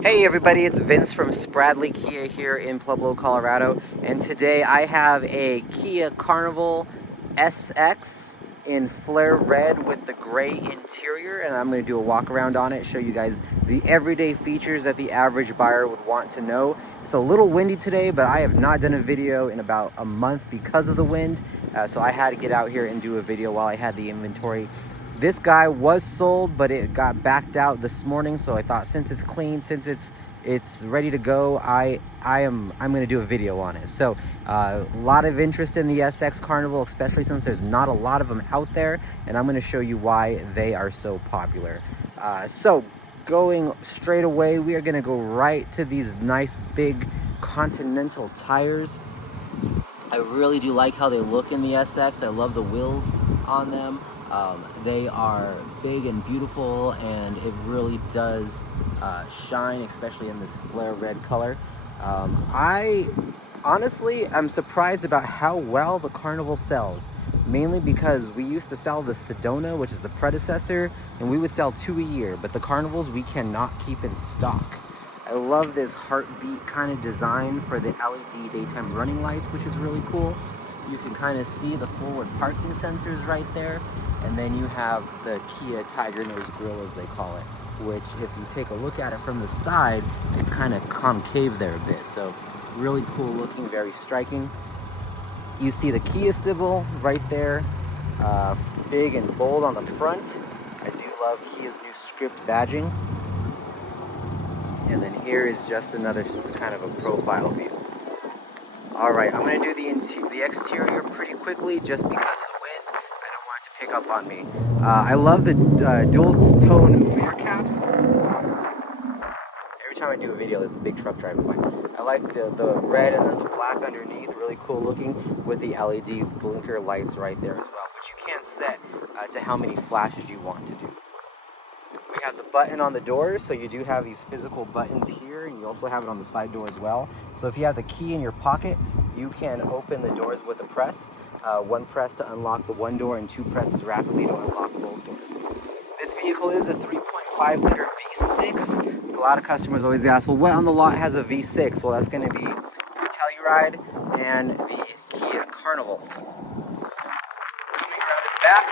Hey everybody, it's Vince from Spradley Kia here in Pueblo, Colorado, and today I have a Kia Carnival SX in flare red with the gray interior, and I'm going to do a walk around on it, show you guys the everyday features that the average buyer would want to know. It's a little windy today, but I have not done a video in about a month because of the wind, so I had to get out here and do a video while I had the inventory. This guy was sold, but it got backed out this morning, so I thought since it's clean, since it's ready to go, I'm going to do a video on it. So a lot of interest in the SX Carnival, especially since there's not a lot of them out there, and I'm going to show you why they are so popular. So going straight away, we are going to go right to these nice big Continental tires. I really do like how they look in the SX. I love the wheels on them. They are big and beautiful, and it really does shine, especially in this flare red color. I honestly am surprised about how well the Carnival sells, mainly because we used to sell the Sedona, which is the predecessor, and we would sell 2 a year, but the Carnivals we cannot keep in stock. I love this heartbeat kind of design for the LED daytime running lights, which is really cool. You can kind of see the forward parking sensors right there. And then you have the Kia Tiger Nose Grille, as they call it, which if you take a look at it from the side, it's kind of concave there a bit. So really cool looking, very striking. You see the Kia symbol right there, big and bold on the front. I do love Kia's new script badging. And then here is just another kind of a profile view. All right, I'm gonna do the exterior pretty quickly just because of the wind. I don't want it to pick up on me. I love the dual tone mirror caps. Every time I do a video, there's a big truck driving by. I like the red and then the black underneath, really cool looking, with the LED blinker lights right there as well, which you can set to how many flashes you want to do. We have the button on the doors, so you do have these physical buttons here, and you also have it on the side door as well. So if you have the key in your pocket, you can open the doors with a press. One press to unlock the one door and two presses rapidly to unlock both doors. This vehicle is a 3.5 liter V6. A lot of customers always ask, well, what on the lot has a V6? Well, that's going to be the Telluride and the Kia Carnival. Coming around to the back,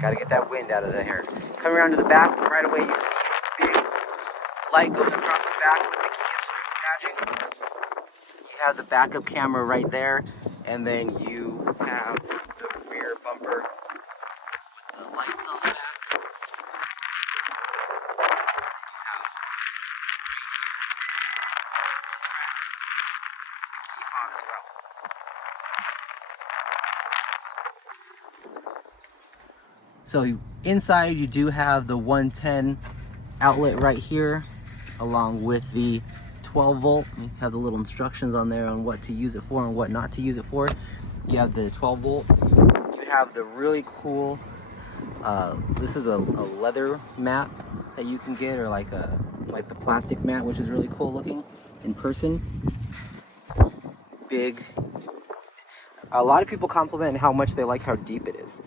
got to get that wind out of the hair. Coming around to the back, right away you see a big light going across the back with the Kia script badging. You have the backup camera right there, and then you have the rear bumper with the lights on the back. And then you have the press, the key fob as well. So inside you do have the 110 outlet right here, along with the 12 volt. You have the little instructions on there on what to use it for and what not to use it for. You have the 12 volt. You have the really cool, this is a leather mat that you can get, or like the plastic mat, which is really cool looking in person. Big. A lot of people compliment how much they like how deep it is.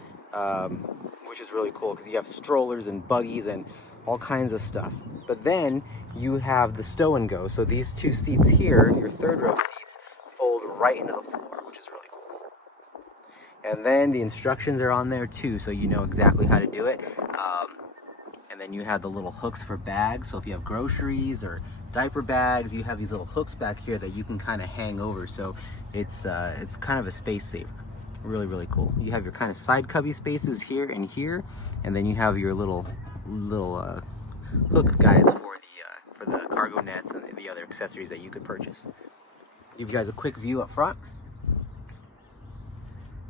Which is really cool because you have strollers and buggies and all kinds of stuff. But then you have the stow and go. So these two seats here, your third row seats, fold right into the floor, which is really cool. And then the instructions are on there too, so you know exactly how to do it. And then you have the little hooks for bags. So if you have groceries or diaper bags, you have these little hooks back here that you can kind of hang over. So it's kind of a space saver. Really, really cool. You have your kind of side cubby spaces here and here, and then you have your little hook guys for the cargo nets and the other accessories that you could purchase. Give you guys a quick view up front.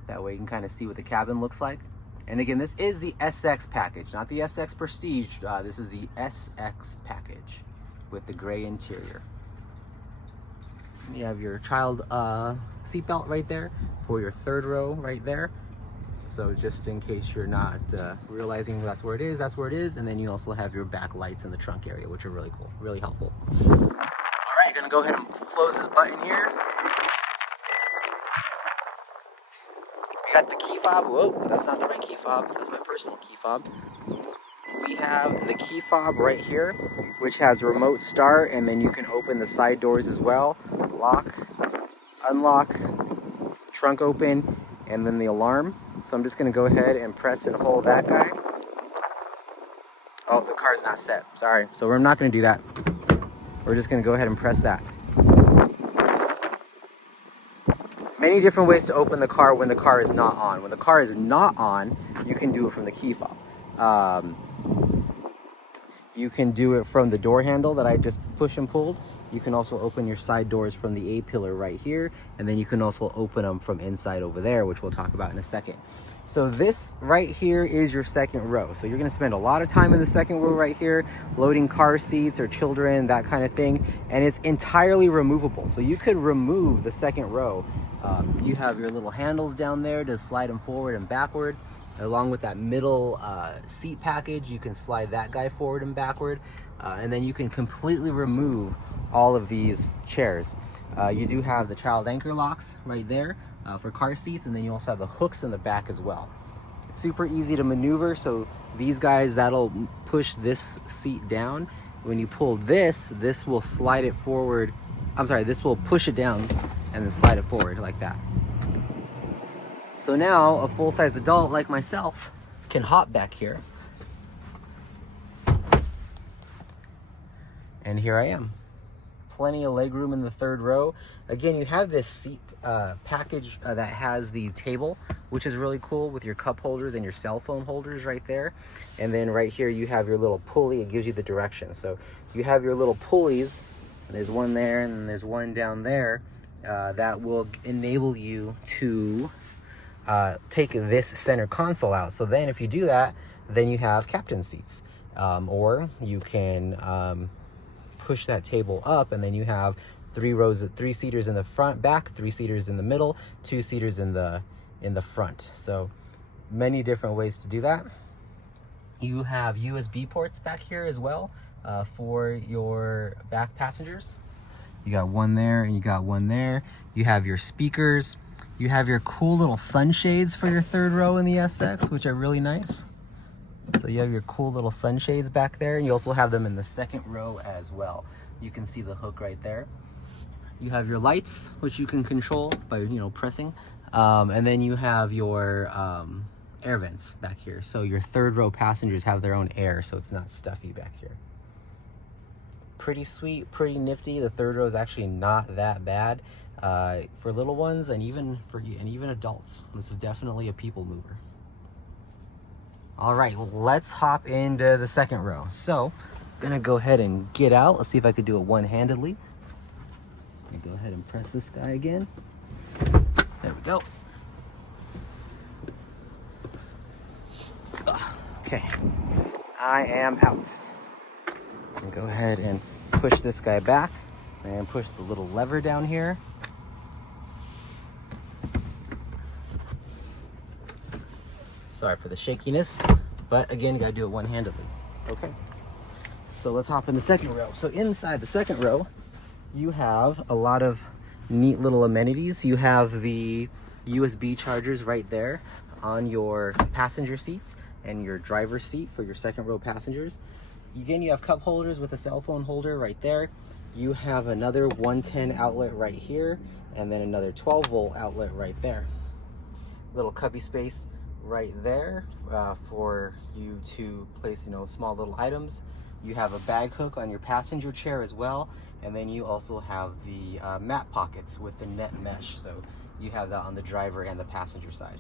That way you can kind of see what the cabin looks like. And again, this is the SX package, not the SX Prestige. This is the SX package with the gray interior. You have your child seatbelt right there for your third row right there. So just in case you're not realizing that's where it is, that's where it is. And then you also have your back lights in the trunk area, which are really cool, really helpful. All right, gonna go ahead and close this button here. We got the key fob. Whoa, that's not the right key fob. That's my personal key fob. have the key fob right here, which has remote start, and then you can open the side doors as well. Lock, unlock, trunk open, and then the alarm. So I'm just gonna go ahead and press and hold that guy. Oh, the car's not set, sorry. So we're not gonna do that. We're just gonna go ahead and press that. Many different ways to open the car when the car is not on. When the car is not on, you can do it from the key fob. You can do it from the door handle that I just push and pulled. You can also open your side doors from the A-pillar right here, and then you can also open them from inside over there, which we'll talk about in a second. So this right here is your second row. So you're gonna spend a lot of time in the second row right here, loading car seats or children, that kind of thing, and it's entirely removable. So you could remove the second row. You have your little handles down there to slide them forward and backward. Along with that middle seat package, you can slide that guy forward and backward. And then you can completely remove all of these chairs. You do have the child anchor locks right there for car seats, and then you also have the hooks in the back as well. It's super easy to maneuver, so these guys, that'll push this seat down. When you pull this will slide it forward. I'm sorry, this will push it down and then slide it forward like that. So now a full-size adult like myself can hop back here. And here I am. Plenty of legroom in the third row. Again, you have this seat package that has the table, which is really cool, with your cup holders and your cell phone holders right there. And then right here you have your little pulley. It gives you the direction. So you have your little pulleys. There's one there and then there's one down there that will enable you to take this center console out. So then if you do that, then you have captain seats. Or you can push that table up, and then you have 3 seaters in the front, back, 3 seaters in the middle, 2 seaters in the front. So many different ways to do that. You have USB ports back here as well for your back passengers. You got one there and you got one there. You have your speakers. You have your cool little sunshades for your third row in the SX, which are really nice. So you have your cool little sunshades back there, and you also have them in the second row as well. You can see the hook right there. You have your lights, which you can control by, pressing. And then you have your air vents back here. So your third row passengers have their own air, so it's not stuffy back here. Pretty sweet, pretty nifty. The third row is actually not that bad for little ones and even adults. This is definitely a people mover. All right, let's hop into the second row. So, gonna go ahead and get out. Let's see if I could do it one-handedly. Go ahead and press this guy again. There we go. Okay, I am out. And go ahead and push this guy back and push the little lever down here. Sorry for the shakiness, but again, you gotta do it one-handedly. Okay, so let's hop in the second row. So inside the second row, you have a lot of neat little amenities. You have the USB chargers right there on your passenger seats and your driver's seat for your second row passengers. Again, you have cup holders with a cell phone holder right there. You have another 110 outlet right here, and then another 12-volt outlet right there. Little cubby space right there for you to place, small little items. You have a bag hook on your passenger chair as well, and then you also have the mat pockets with the net mesh. So you have that on the driver and the passenger side.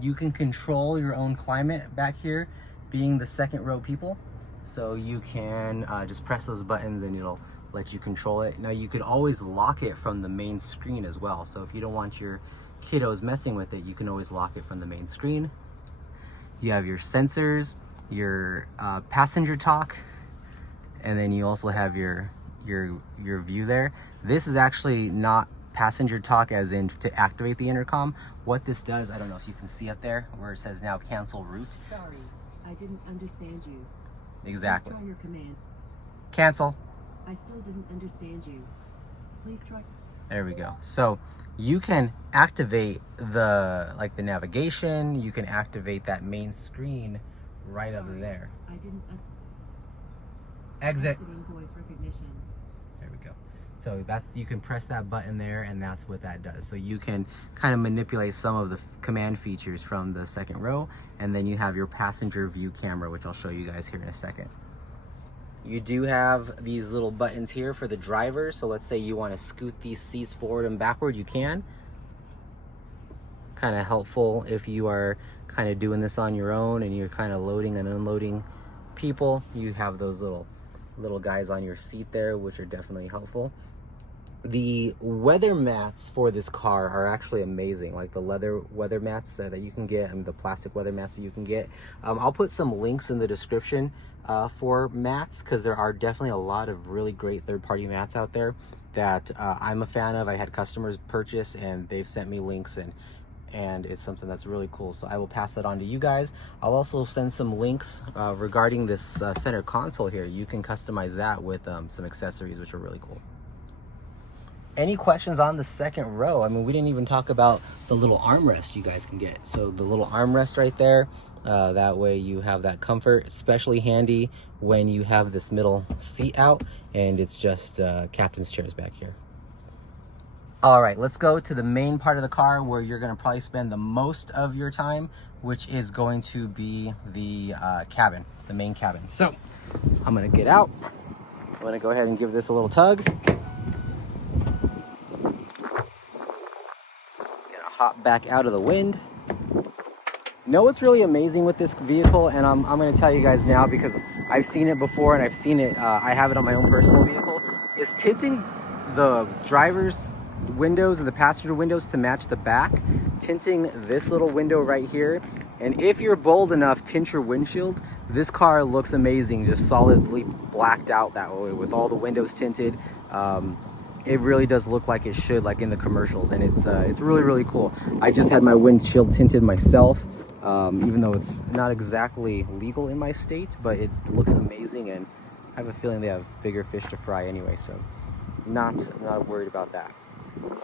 You can control your own climate back here, being the second row people. So you can just press those buttons and it'll let you control it. Now you could always lock it from the main screen as well. So if you don't want your kiddos messing with it, you can always lock it from the main screen. You have your sensors, your passenger talk, and then you also have your view there. This is actually not passenger talk as in to activate the intercom. What this does, I don't know if you can see up there where it says now cancel route. Sorry, I didn't understand you. Exactly. Please try your command. Cancel. I still didn't understand you. Please try. There we go. So you can activate the navigation. You can activate that main screen right over there. I didn't. Exit. Exiting voice recognition. There we go. So you can press that button there, and that's what that does. So you can kind of manipulate some of the command features from the second row, and then you have your passenger view camera, which I'll show you guys here in a second. You do have these little buttons here for the driver. So let's say you want to scoot these seats forward and backward, you can. Kind of helpful if you are kind of doing this on your own and you're kind of loading and unloading people. You have those little guys on your seat there, which are definitely helpful. The weather mats for this car are actually amazing, like the leather weather mats that you can get and the plastic weather mats that you can get. I'll put some links in the description for mats, because there are definitely a lot of really great third-party mats out there that I'm a fan of. I had customers purchase and they've sent me links, and it's something that's really cool. So I will pass that on to you guys. I'll also send some links regarding this center console here. You can customize that with some accessories, which are really cool. Any questions on the second row? I mean, we didn't even talk about the little armrest you guys can get. So the little armrest right there, that way you have that comfort, especially handy when you have this middle seat out and it's just captain's chairs back here. All right, let's go to the main part of the car where you're gonna probably spend the most of your time, which is going to be the cabin, the main cabin. So I'm gonna get out. I'm gonna go ahead and give this a little tug. Hop back out of the wind. You know what's really amazing with this vehicle, and I'm going to tell you guys now because I've seen it before and I've seen it, I have it on my own personal vehicle, is tinting the driver's windows and the passenger windows to match the back. Tinting this little window right here, and if you're bold enough, tint your windshield. This car looks amazing, just solidly blacked out that way with all the windows tinted. It really does look like it should, like in the commercials, and it's really, really cool. I just had my windshield tinted myself, even though it's not exactly legal in my state, but it looks amazing, and I have a feeling they have bigger fish to fry anyway, so not worried about that.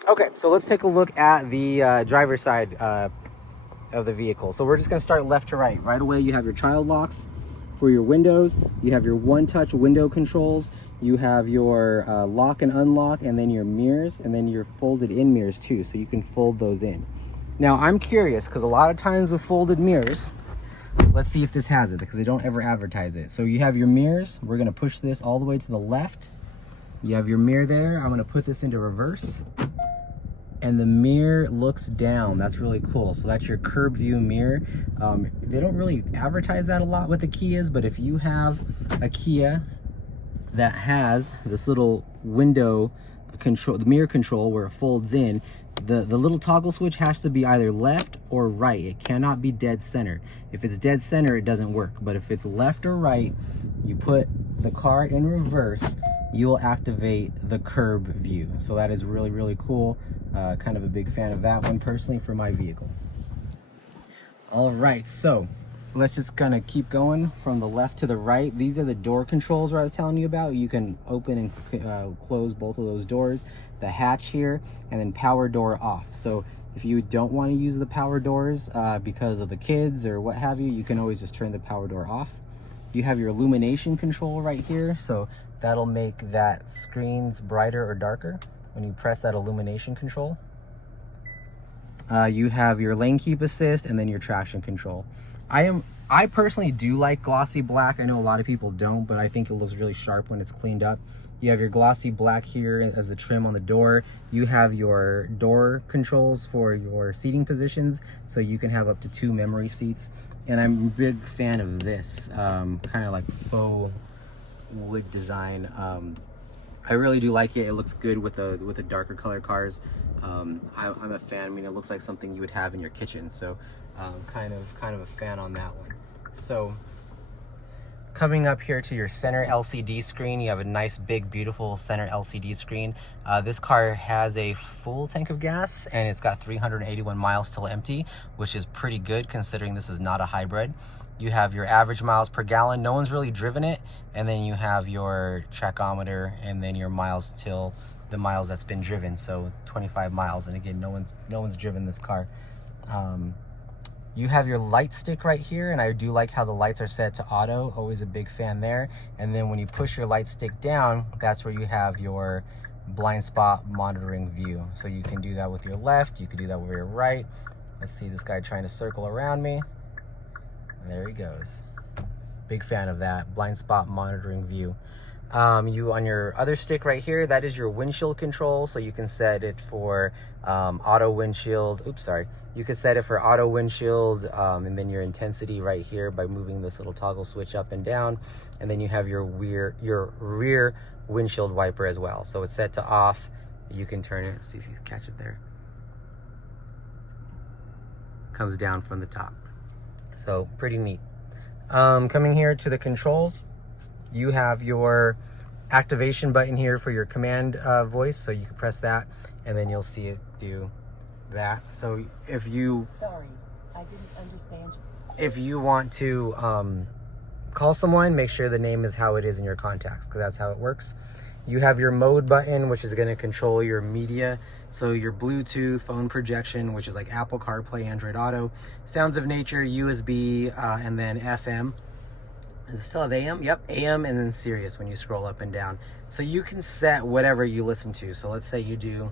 Okay, so let's take a look at the driver's side of the vehicle. So we're just gonna start left to right. Right away, you have your child locks for your windows. You have your one-touch window controls. You have your lock and unlock, and then your mirrors, and then your folded in mirrors too, so you can fold those in. Now I'm curious, because a lot of times with folded mirrors, let's see if this has it, because they don't ever advertise it. So you have your mirrors. We're gonna push this all the way to the left. You have your mirror there. I'm gonna put this into reverse, and the mirror looks down. That's really cool. So that's your curb view mirror. They don't really advertise that a lot with the Kias, but if you have a Kia that has this little window control, the mirror control where it folds in, the little toggle switch has to be either left or right. It cannot be dead center. If it's dead center, it doesn't work. But if it's left or right, you put the car in reverse, you'll activate the curb view. So that is really, really cool. Kind of a big fan of that one personally for my vehicle. All right, so let's just kind of keep going from the left to the right. These are the door controls where I was telling you about. You can open and close both of those doors, the hatch here, and then power door off. So if you don't want to use the power doors because of the kids or what have you, you can always just turn the power door off. You have your illumination control right here, so that'll make that screens brighter or darker when you press that illumination control. You have your lane keep assist and then your traction control. I personally do like glossy black. I know a lot of people don't, but I think it looks really sharp when it's cleaned up. You have your glossy black here as the trim on the door. You have your door controls for your seating positions, so you can have up to 2 memory seats. And I'm a big fan of this, kind of like faux wood design. I really do like it. It looks good with the darker color cars. I'm a fan. I mean, it looks like something you would have in your kitchen. So kind of a fan on that one. So coming up here to your center LCD screen, you have a nice big beautiful center LCD screen. This car has a full tank of gas and it's got 381 miles till empty, which is pretty good considering this is not a hybrid. You have your average miles per gallon. No one's really driven it. And then you have your tachometer and then your miles till the miles that's been driven. So 25 miles. And again, no one's driven this car. You have your light stick right here, and I do like how the lights are set to auto. Always a big fan there. And then when you push your light stick down, that's where you have your blind spot monitoring view. So you can do that with your left, you can do that with your right. Let's see this guy trying to circle around me. There he goes. Big fan of that blind spot monitoring view. You on your other stick right here, that is your windshield control. So you can set it for auto windshield. Oops, sorry. You can set it for auto windshield, and then your intensity right here by moving this little toggle switch up and down. And then you have your rear windshield wiper as well. So it's set to off. You can turn it. See if you can catch it there. Comes down from the top. So pretty neat. Coming here to the controls, you have your activation button here for your command voice. So you can press that and then you'll see it do that. So if you Sorry, I didn't understand you. if you want to call someone, make sure the name is how it is in your contacts, because that's how it works. You have your mode button, which is going to control your media. So your Bluetooth, phone projection, which is like Apple CarPlay, Android Auto, Sounds of Nature, USB, and then FM. Does it still have AM? Yep, AM, and then Sirius when you scroll up and down. So you can set whatever you listen to. So let's say you do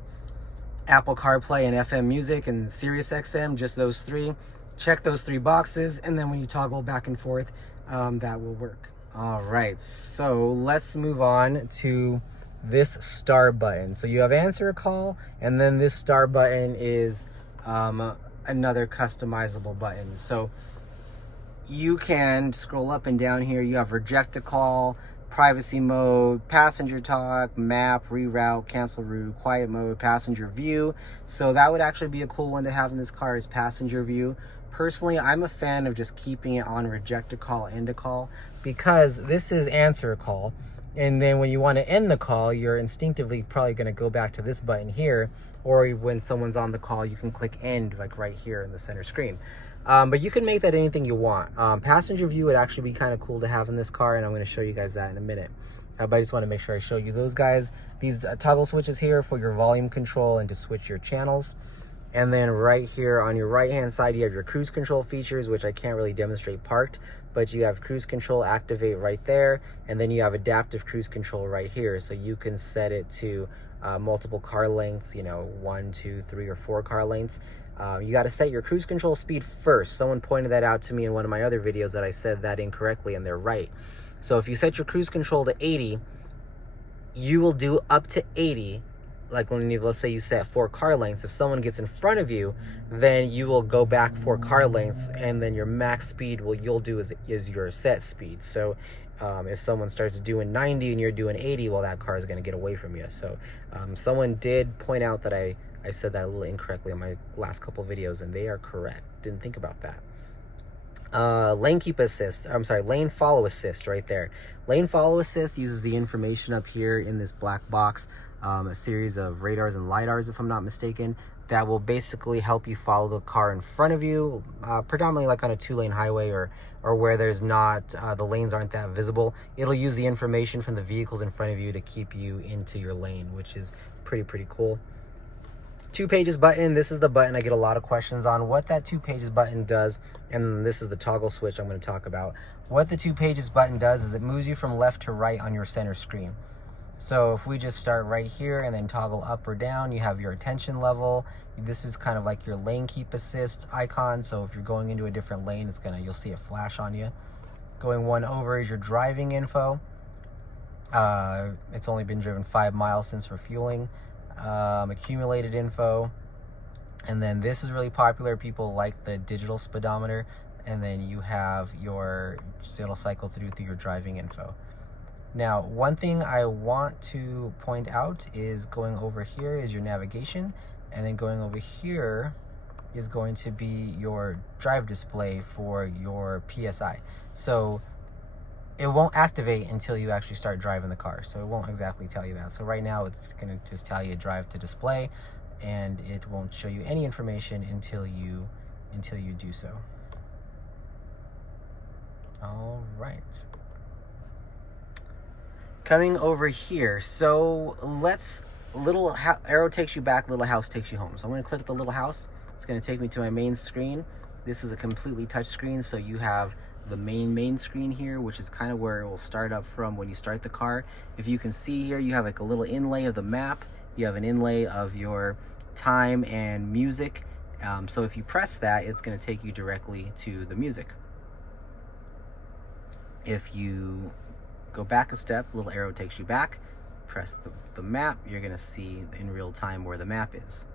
Apple CarPlay and FM music and Sirius XM, just those three. Check those three boxes, and then when you toggle back and forth, that will work. All right, so let's move on to this star button. So you have answer a call, and then this star button is another customizable button. So you can scroll up and down here. You have reject a call, privacy mode, passenger talk, map, reroute, cancel route, quiet mode, passenger view. So that would actually be a cool one to have in this car, is passenger view. Personally, I'm a fan of just keeping it on reject a call, end a call, because this is answer a call. And then when you want to end the call, you're instinctively probably going to go back to this button here, or when someone's on the call, you can click end like right here in the center screen. But you can make that anything you want. Passenger view would actually be kind of cool to have in this car, and I'm going to show you guys that in a minute. But I just want to make sure I show you those guys. These toggle switches here for your volume control and to switch your channels. And then right here on your right hand side, you have your cruise control features, which I can't really demonstrate parked, but you have cruise control activate right there. And then you have adaptive cruise control right here. So you can set it to multiple car lengths, 1, 2, 3, or 4 car lengths. You got to set your cruise control speed first. Someone pointed that out to me in one of my other videos that I said that incorrectly, and they're right. So if you set your cruise control to 80, you will do up to 80. Like when let's say you set 4 car lengths, if someone gets in front of you, then you will go back 4 car lengths, and then your max speed you'll do is your set speed. So if someone starts doing 90 and you're doing 80, well, that car is going to get away from you. So someone did point out that I said that a little incorrectly in my last couple videos, and they are correct. Didn't think about that. Lane keep assist, lane follow assist right there. Lane follow assist uses the information up here in this black box, a series of radars and lidars, if I'm not mistaken, that will basically help you follow the car in front of you, predominantly like on a 2-lane highway or where there's not, the lanes aren't that visible. It'll use the information from the vehicles in front of you to keep you into your lane, which is pretty cool. 2 pages button. This is the button I get a lot of questions on, what that 2 pages button does. And this is the toggle switch I'm going to talk about. What the 2 pages button does is it moves you from left to right on your center screen. So if we just start right here and then toggle up or down, you have your attention level. This is kind of like your lane keep assist icon. So if you're going into a different lane, you'll see it flash on you. Going 1 over is your driving info. It's only been driven 5 miles since refueling. Accumulated info. And then this is really popular. People like the digital speedometer. And then you have it'll cycle through your driving info. Now, one thing I want to point out is going over here is your navigation, and then going over here is going to be your drive display for your PSI. So it won't activate until you actually start driving the car. So it won't exactly tell you that. So right now it's going to just tell you drive to display, and it won't show you any information until you do so. All right. Coming over here, so arrow takes you back, little house takes you home. So I'm going to click the little house. It's going to take me to my main screen. This is a completely touch screen, so you have the main screen here, which is kind of where it will start up from when you start the car. If you can see here, you have like a little inlay of the map. You have an inlay of your time and music. So if you press that, it's going to take you directly to the music. If you go back a step, little arrow takes you back. Press the map, you're going to see in real time where the map is.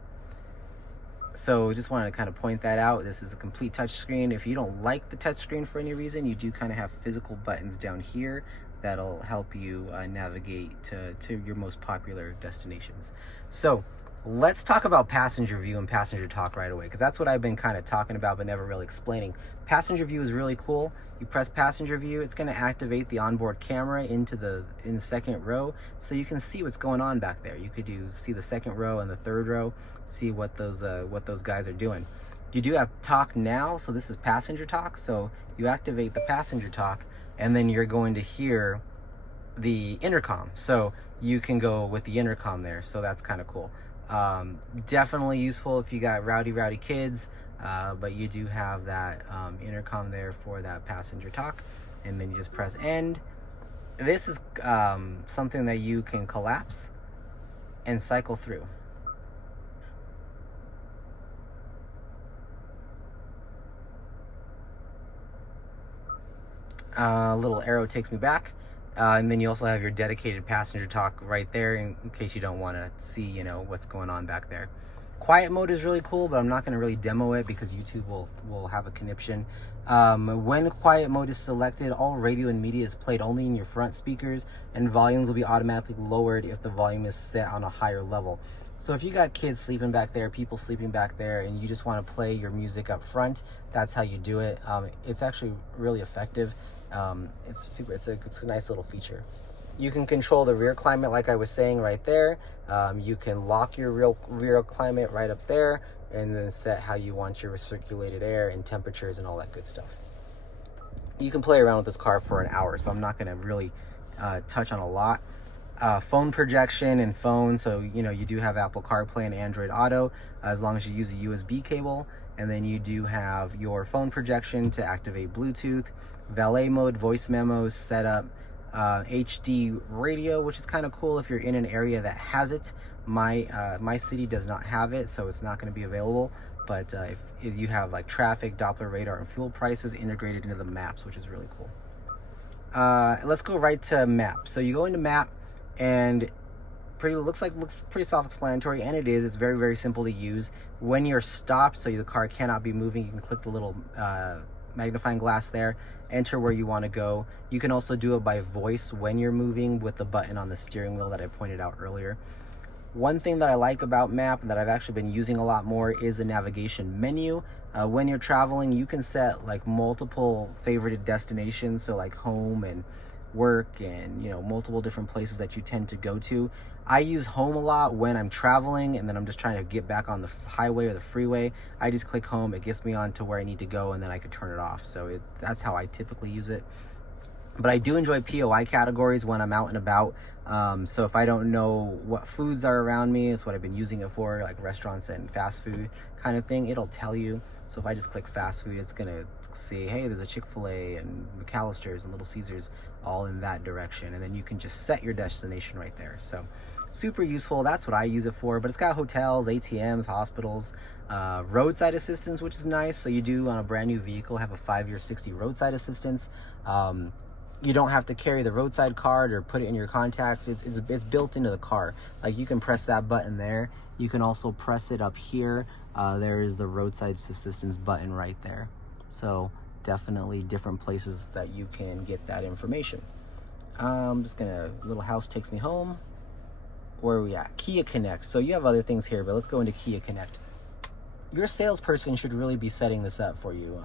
So just wanted to kind of point that out. This is a complete touch screen. If you don't like the touch screen for any reason, you do kind of have physical buttons down here that'll help you navigate to your most popular destinations. So let's talk about passenger view and passenger talk right away, because that's what I've been kind of talking about but never really explaining. Passenger view is really cool. You press passenger view, it's going to activate the onboard camera in the second row, so you can see what's going on back there. You could see the second row and the third row, see what those guys are doing. You do have talk now, so this is passenger talk. So you activate the passenger talk, and then you're going to hear the intercom. So you can go with the intercom there. So that's kind of cool. Definitely useful if you got rowdy kids, but you do have that intercom there for that passenger talk, and then you just press end. This is something that you can collapse and cycle through. Little arrow takes me back. And then you also have your dedicated passenger talk right there in case you don't want to see, what's going on back there. Quiet mode is really cool, but I'm not going to really demo it because YouTube will have a conniption. When quiet mode is selected, all radio and media is played only in your front speakers, and volumes will be automatically lowered if the volume is set on a higher level. So if you got kids sleeping back there, people sleeping back there, and you just want to play your music up front, that's how you do it. It's actually really effective. It's a nice little feature. You can control the rear climate like I was saying right there. You can lock your rear climate right up there, and then set how you want your recirculated air and temperatures and all that good stuff. You can play around with this car for an hour, so I'm not going to really touch on a lot. Phone projection and phone, so you do have Apple CarPlay and Android Auto as long as you use a USB cable, and then you do have your phone projection to activate Bluetooth, valet mode, voice memos, setup, HD radio, which is kind of cool if you're in an area that has it. My city does not have it, so it's not going to be available, but if you have like traffic, Doppler radar, and fuel prices integrated into the maps, which is really cool. Let's go right to map. So you go into map, and looks pretty self-explanatory, and it is. It's very simple to use. When you're stopped, so the car cannot be moving, you can click the little magnifying glass there, enter where you want to go. You can also do it by voice when you're moving with the button on the steering wheel that I pointed out earlier. One thing that I like about map that I've actually been using a lot more is the navigation menu. When you're traveling, you can set like multiple favorited destinations, so like home and work and multiple different places that you tend to go to. I use home a lot when I'm traveling and then I'm just trying to get back on the highway or the freeway. I just click home, it gets me on to where I need to go, and then I can turn it off. So that's how I typically use it. But I do enjoy POI categories when I'm out and about. So if I don't know what foods are around me, it's what I've been using it for, like restaurants and fast food kind of thing, it'll tell you. So if I just click fast food, it's gonna say, hey, there's a Chick-fil-A and McAllister's and Little Caesars all in that direction, and then you can just set your destination right there. So super useful. That's what I use it for. But it's got hotels, ATMs, hospitals, roadside assistance, which is nice. So you do on a brand new vehicle have a 5-year 60 roadside assistance. You don't have to carry the roadside card or put it in your contacts. It's built into the car. Like you can press that button there. You can also press it up here. There is the roadside assistance button right there. So definitely different places that you can get that information. I'm just gonna, little house takes me home. Where are we at? Kia Connect. So you have other things here, but let's go into Kia Connect. Your salesperson should really be setting this up for you,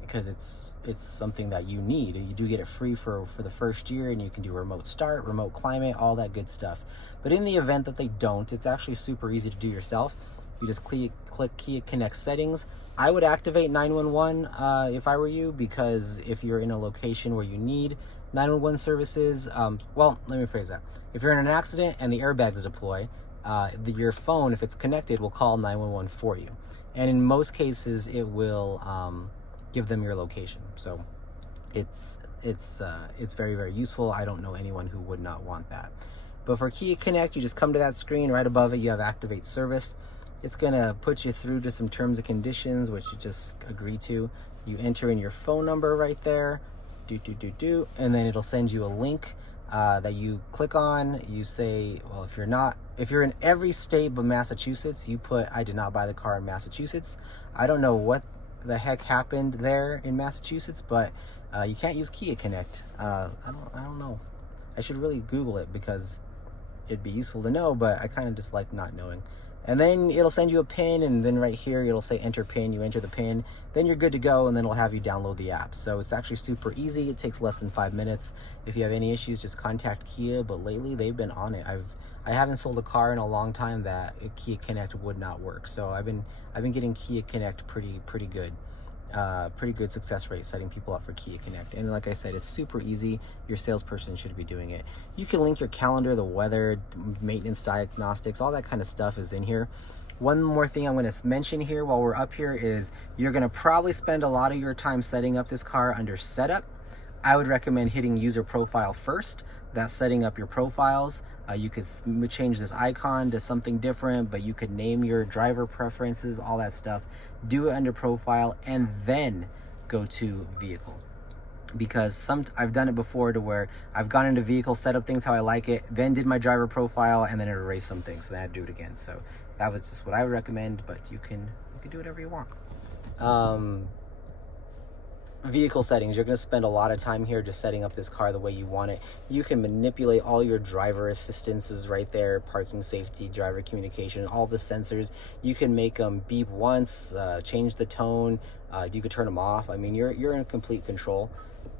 because it's something that you need. You do get it free for the first year, and you can do remote start, remote climate, all that good stuff. But in the event that they don't, it's actually super easy to do yourself. You just click Kia Connect settings. I would activate 911 if I were you, because if you're in a location where you need 911 services, well, let me phrase that. If you're in an accident and the airbags deploy, your phone, if it's connected, will call 911 for you. And in most cases, it will give them your location. So it's very, very useful. I don't know anyone who would not want that. But for Kia Connect, you just come to that screen. Right above it, you have Activate Service. It's gonna put you through to some terms and conditions, which you just agree to. You enter in your phone number right there, and then it'll send you a link that you click on. You say, well, if you're in every state but Massachusetts, you put, I did not buy the car in Massachusetts. I don't know what the heck happened there in Massachusetts, but you can't use Kia Connect. I don't know. I should really Google it because it'd be useful to know, but I kind of just like not knowing. And then it'll send you a pin, and then right here it'll say enter pin. You enter the pin, then you're good to go, and then it'll have you download the app. So it's actually super easy. It takes less than 5 minutes. If you have any issues, just contact Kia. But lately they've been on it. I haven't sold a car in a long time that Kia Connect would not work. So I've been getting Kia Connect pretty good. Pretty good success rate setting people up for Kia Connect. And like I said, it's super easy. Your salesperson should be doing it. You can link your calendar, the weather, maintenance diagnostics, all that kind of stuff is in here. One more thing I'm going to mention here while we're up here is you're going to probably spend a lot of your time setting up this car under setup. I would recommend hitting user profile first. That's setting up your profiles. You could change this icon to something different, but you could name your driver preferences, all that stuff. Do it under profile and then go to vehicle. Because I've done it before to where I've gone into vehicle, set up things how I like it, then did my driver profile, and then it erased some things, so then I had to do it again. So that was just what I would recommend, but you can do whatever you want. Vehicle settings, you're going to spend a lot of time here just setting up this car the way you want it. You can manipulate all your driver assistances right there, parking safety, driver communication, all the sensors. You can make them beep once, change the tone, you could turn them off. I mean, you're in complete control.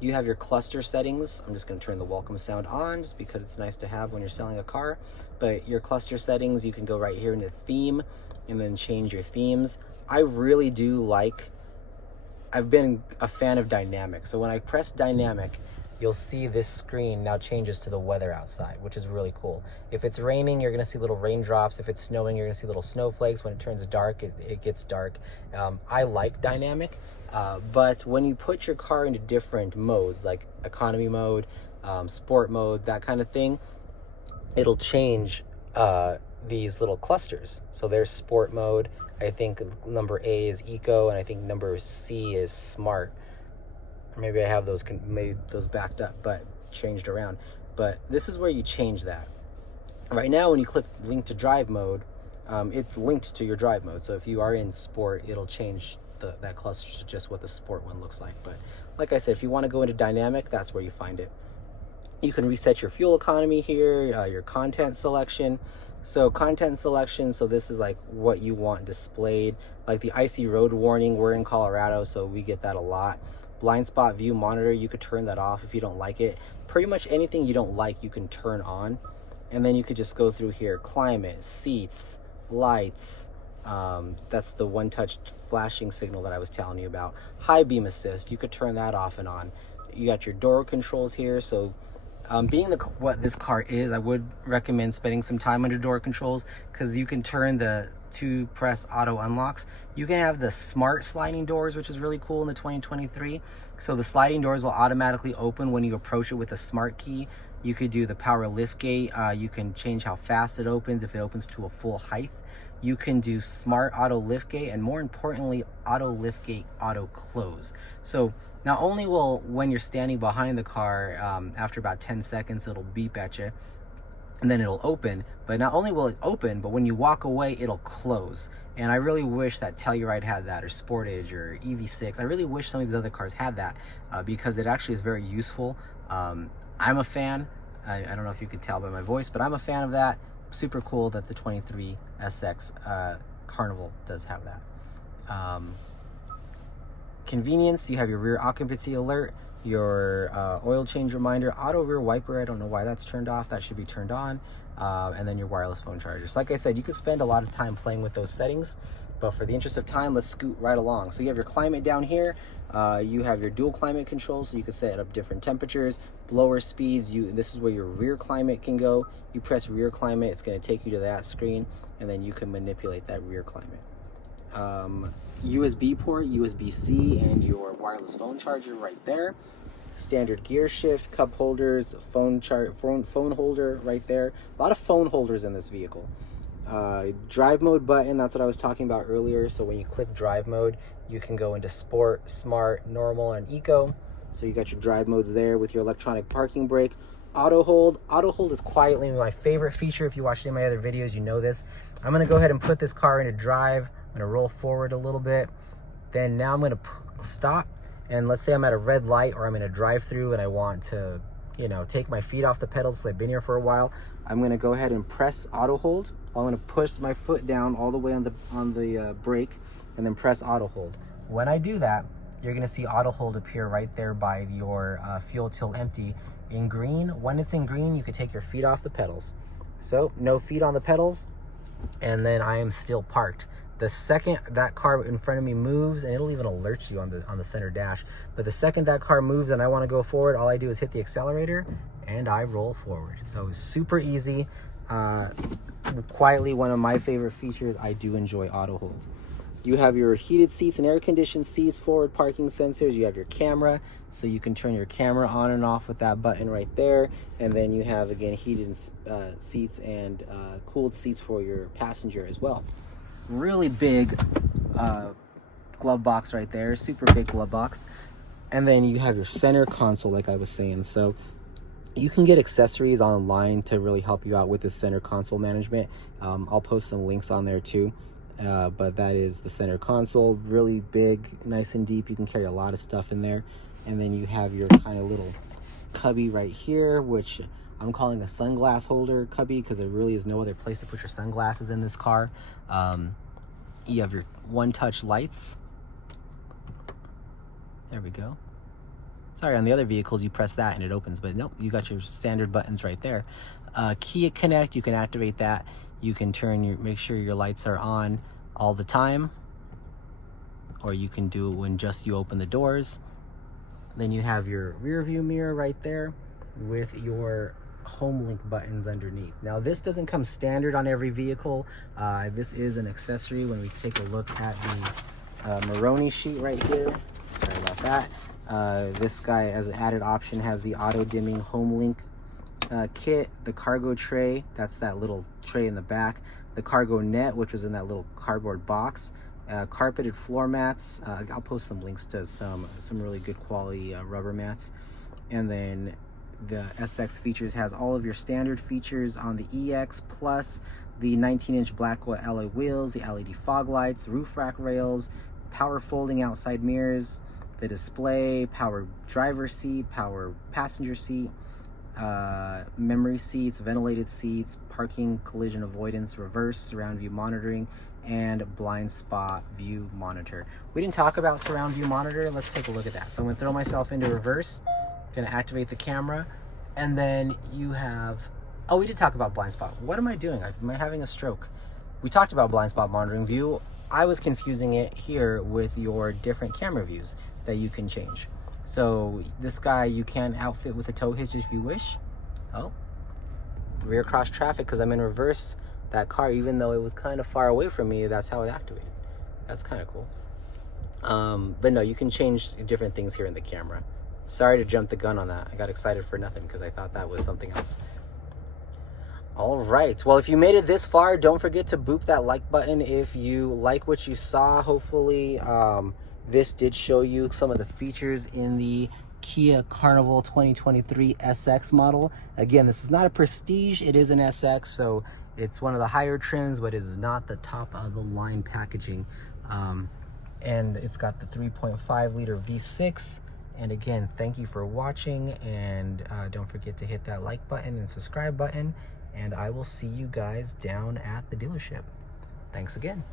You have your cluster settings. I'm just going to turn the welcome sound on just because it's nice to have when you're selling a car. But your cluster settings, you can go right here into theme and then change your themes. I really do like, I've been a fan of dynamic. So when I press dynamic, you'll see this screen now changes to the weather outside, which is really cool. If it's raining, you're gonna see little raindrops. If it's snowing, you're gonna see little snowflakes. When it turns dark, it gets dark. I like dynamic, but when you put your car into different modes, like economy mode, sport mode, that kind of thing, it'll change these little clusters. So there's sport mode. I think number A is eco, and I think number C is smart. Or maybe I have those backed up, but changed around. But this is where you change that. Right now, when you click link to drive mode, it's linked to your drive mode. So if you are in sport, it'll change that cluster to just what the sport one looks like. But like I said, if you want to go into dynamic, that's where you find it. You can reset your fuel economy here, your content selection. So content selection, so this is like what you want displayed, like the icy road warning. We're in Colorado, so we get that a lot. Blind spot view monitor, you could turn that off if you don't like it. Pretty much anything you don't like, you can turn on. And then you could just go through here, climate, seats, lights. That's the one-touch flashing signal that I was telling you about. High beam assist, you could turn that off and on. You got your door controls here, so being what this car is, I would recommend spending some time under door controls because you can turn the 2-press auto unlocks. You can have the smart sliding doors, which is really cool in the 2023. So the sliding doors will automatically open when you approach it with a smart key. You could do the power lift gate. You can change how fast it opens if it opens to a full height. You can do smart auto lift gate, and more importantly, auto lift gate auto close. So not only will, when you're standing behind the car, after about 10 seconds, it'll beep at you, and then it'll open. But not only will it open, but when you walk away, it'll close. And I really wish that Telluride had that, or Sportage, or EV6. I really wish some of these other cars had that, because it actually is very useful. I'm a fan. I don't know if you could tell by my voice, but I'm a fan of that. Super cool that the 23 SX Carnival does have that. Convenience, you have your rear occupancy alert. your oil change reminder, auto rear wiper. I don't know why that's turned off. That should be turned on. And then your wireless phone charger. So like I said, you could spend a lot of time playing with those settings, but for the interest of time, let's scoot right along. So you have your climate down here. You have your dual climate control, so you can set up different temperatures, blower speeds. This is where your rear climate can go. You press rear climate, it's going to take you to that screen, and then you can manipulate that rear climate. USB port, USB-C, and your wireless phone charger right there. Standard gear shift, cup holders, phone holder right there. A lot of phone holders in this vehicle. Drive mode button, that's what I was talking about earlier. So when you click drive mode, you can go into sport, smart, normal, and eco. So you got your drive modes there with your electronic parking brake. Auto hold. Auto hold is quietly my favorite feature. If you watched any of my other videos, you know this. I'm going to go ahead and put this car into drive. I'm going to roll forward a little bit. Then now I'm going to stop. And let's say I'm at a red light or I'm in a drive-through and I want to, you know, take my feet off the pedals because I've been here for a while. I'm going to go ahead and press auto hold. I'm going to push my foot down all the way on the brake and then press auto hold. When I do that, you're going to see auto hold appear right there by your fuel till empty in green. When it's in green, you can take your feet off the pedals. So no feet on the pedals, and then I am still parked. The second that car in front of me moves, and it'll even alert you on the center dash, but the second that car moves and I want to go forward, all I do is hit the accelerator and I roll forward. So it's super easy. Quietly one of my favorite features. I do enjoy auto hold. You have your heated seats and air conditioned seats, forward parking sensors. You have your camera, so you can turn your camera on and off with that button right there. And then you have, again, heated seats and cooled seats for your passenger as well. Really big glove box right there, super big glove box. And then you have your center console, like I was saying. So you can get accessories online to really help you out with the center console management. I'll post some links on there too. But that is the center console, really big, nice and deep. You can carry a lot of stuff in there. And then you have your kind of little cubby right here, which I'm calling a sunglass holder cubby because there really is no other place to put your sunglasses in this car. You have your one-touch lights. There we go. Sorry, on the other vehicles you press that and it opens, but nope, you got your standard buttons right there. Key Connect, you can activate that. You can make sure your lights are on all the time, or you can do it when just you open the doors. Then you have your rear view mirror right there with your home link buttons underneath. Now this doesn't come standard on every vehicle. This is an accessory when we take a look at the Maroney sheet right here. Sorry about that. This guy, as an added option, has the auto dimming home link kit, the cargo tray, that's that little tray in the back, the cargo net, which was in that little cardboard box, carpeted floor mats. I'll post some links to some really good quality rubber mats. And then the SX features has all of your standard features on the EX, plus the 19-inch black alloy wheels, the LED fog lights, roof rack rails, power folding outside mirrors, the display, power driver seat, power passenger seat, memory seats, ventilated seats, parking collision avoidance, reverse surround view monitoring, and blind spot view monitor. We didn't talk about surround view monitor. Let's take a look at that. So I'm going to throw myself into reverse, going to activate the camera, and then you have, oh, we did talk about blind spot. What am I doing? Am I having a stroke? We talked about blind spot monitoring view. I was confusing it here with your different camera views that you can change. So this guy you can outfit with a tow hitch if you wish. Oh, rear cross traffic, because I'm in reverse. That car, even though it was kind of far away from me, that's how it activated. That's kind of cool. But no, you can change different things here in the camera. Sorry to jump the gun on that. I got excited for nothing because I thought that was something else. All right, well, if you made it this far, don't forget to boop that like button if you like what you saw. Hopefully this did show you some of the features in the Kia Carnival 2023 SX model. Again, this is not a Prestige, it is an SX, so it's one of the higher trims, but it is not the top of the line packaging. And it's got the 3.5 liter V6. And again, thank you for watching, and don't forget to hit that like button and subscribe button, and I will see you guys down at the dealership. Thanks again.